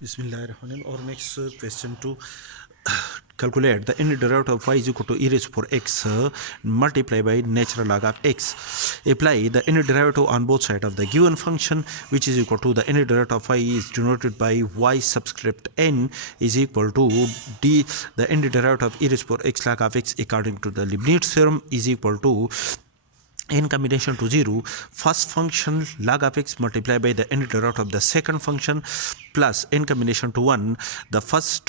Bismillahirrahmanirrahim. Our next question to calculate the inner derivative of y is equal to e raised to x multiplied by natural log of x. Apply the inner derivative on both sides of the given function, which is equal to the inner derivative of y is denoted by y subscript n is equal to d. The inner derivative of e raised to x log of x according to the Leibnitz theorem is equal to in combination to 0 first function log of x multiplied by the inner derivative of the second function plus in combination to 1 the first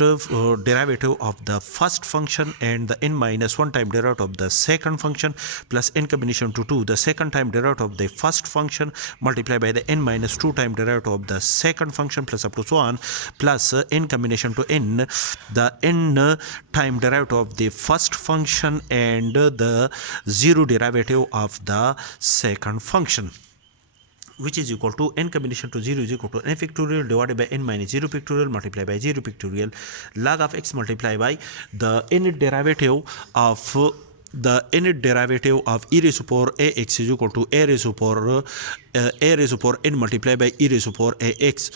derivative of the first function and the n minus 1 time derivative of the second function plus in combination to 2 the second time derivative of the first function multiplied by the n minus 2 time derivative of the second function plus up to so on plus in combination to n the n time derivative of the first function and the 0 derivative of the second function, which is equal to n combination to 0 is equal to n factorial divided by n minus 0 factorial multiplied by 0 factorial log of x multiplied by the inner derivative of e raised to power ax is equal to a raised to power n multiplied by e raised to power ax.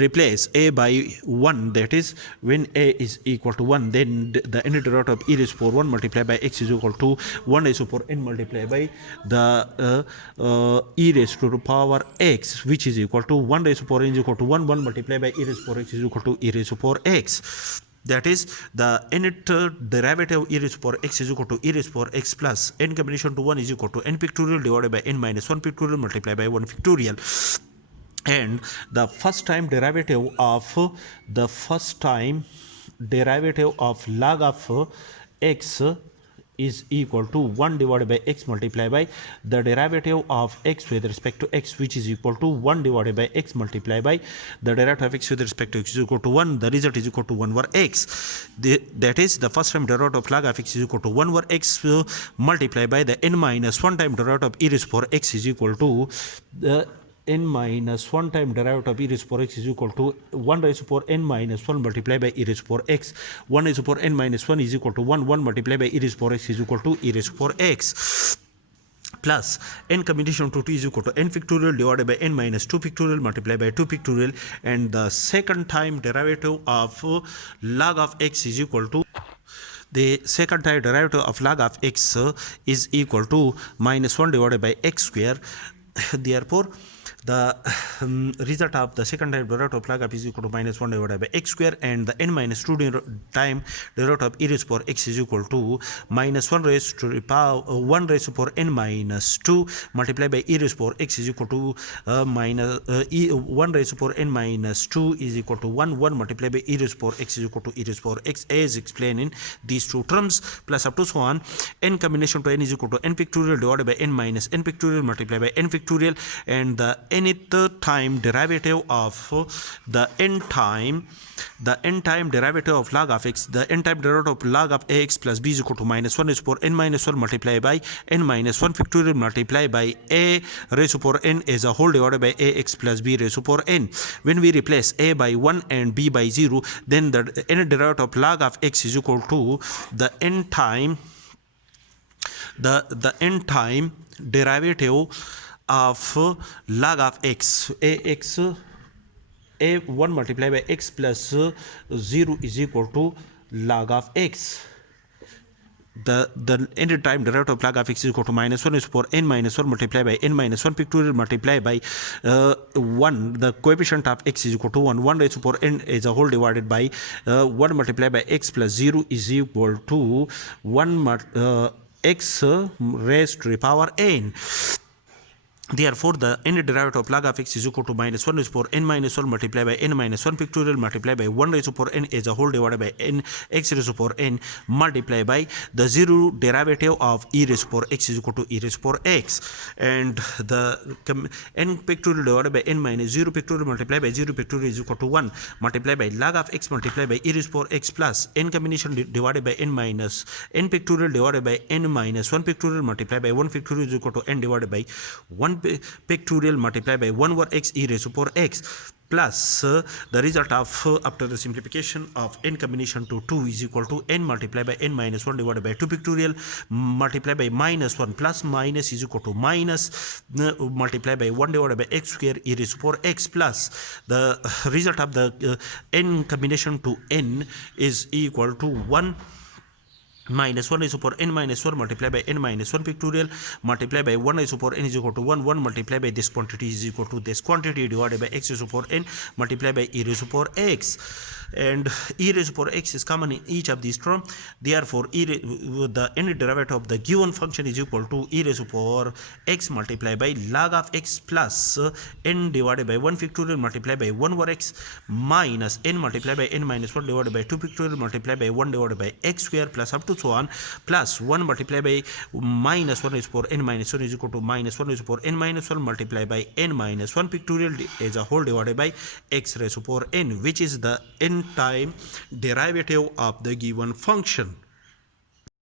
Replace a by 1, that is when a is equal to 1, then the inner derivative of e raised to power 1 multiplied by x is equal to 1 raised to power n multiplied by the e raised to the power x, which is equal to 1 raised to power n is equal to 1 multiplied by e raised to power x is equal to e raised to power x. That is the nth derivative of e raised to power x is equal to e raised to power x plus n combination to 1 is equal to n factorial divided by n minus 1 factorial multiplied by 1 factorial. And the first time derivative of log of x is equal to 1 divided by x multiplied by the derivative of x with respect to x, which is equal to 1 divided by x multiplied by the derivative of x with respect to x is equal to 1. The result is equal to 1 over x. That is the first time derivative of log of x is equal to 1 over x multiplied by the n minus 1 time derivative of e raised to power x is equal to the n minus 1 time derivative of e raised to power x is equal to 1 raised to power n minus 1 multiplied by e raised to power x. 1 raised to power n minus 1 is equal to 1 multiplied by e raised to power x is equal to e raised to power x plus n combination to 2 is equal to n factorial divided by n minus 2 factorial multiplied by 2 factorial, and the second time derivative of log of x is equal to the second time derivative of log of x is equal to minus 1 divided by x square. Therefore the result of the second time derivative of log of is equal to minus 1 divided by x square, and the n minus 2 time derivative of e raised to power x is equal to minus 1 raised to the power 1 raised to power n minus 2 multiplied by e raised to power x is equal to 1 raised to power n minus 2 is equal to 1 multiplied by e raised to power x is equal to e raised to power x as explained in these two terms, plus up to so on n combination to n is equal to n factorial divided by n minus n factorial multiplied by n factorial, and the nth time derivative of the n time derivative of log of x, the n time derivative of log of ax plus b is equal to minus 1 raised to power n minus 1 multiplied by n minus 1 factorial multiplied by a raised to power n as a whole divided by ax plus b raised to power n. When we replace a by 1 and b by 0, then the n derivative of log of x is equal to the n time derivative of log of x, a1 multiplied by x plus 0 is equal to log of x. The end time derivative of log of x is equal to minus 1 is for n minus 1 multiplied by n minus 1 factorial multiplied by 1. The coefficient of x is equal to 1 raised to power n as a whole divided by 1 multiplied by x plus 0 is equal to 1 x raised to the power n. Therefore, the n derivative of log of x is equal to minus 1 raised to power n minus 1 multiplied by n minus 1 factorial multiplied by 1 raised to power n as a whole divided by n x raised to power n multiplied by the 0 derivative of e raised to power x is equal to e raised to power x, and the n factorial divided by n minus 0 factorial multiplied by 0 factorial is equal to 1 multiplied by log of x multiplied by e raised to power x plus n combination divided by n minus n factorial divided by n minus 1 factorial multiplied by 1 factorial is equal to n divided by 1 1 pictorial multiplied by 1 over x e raised to power x plus the result of after the simplification of n combination to 2 is equal to n multiplied by n minus 1 divided by 2 pictorial multiplied by minus 1 plus minus is equal to minus multiplied by 1 divided by x square e raised to power x plus the result of the n combination to n is equal to 1 minus 1 is to power n minus 1 multiplied by n minus 1 pictorial multiplied by 1 is to power n is equal to 1 1 multiplied by this quantity is equal to this quantity divided by x is to power n multiplied by e raised to power x, and e raised to power x is common in each of these terms. Therefore the n derivative of the given function is equal to e raised to power x multiplied by log of x plus n divided by 1 pictorial multiplied by 1 over x minus n multiplied by n minus 1 divided by 2 pictorial multiplied by 1 divided by x square plus up to so on plus 1 multiplied by minus 1 is for n minus 1 is equal to minus 1 is for n minus 1 multiplied by n minus 1 pictorial as a whole divided by x raised to power n, which is the n time derivative of the given function.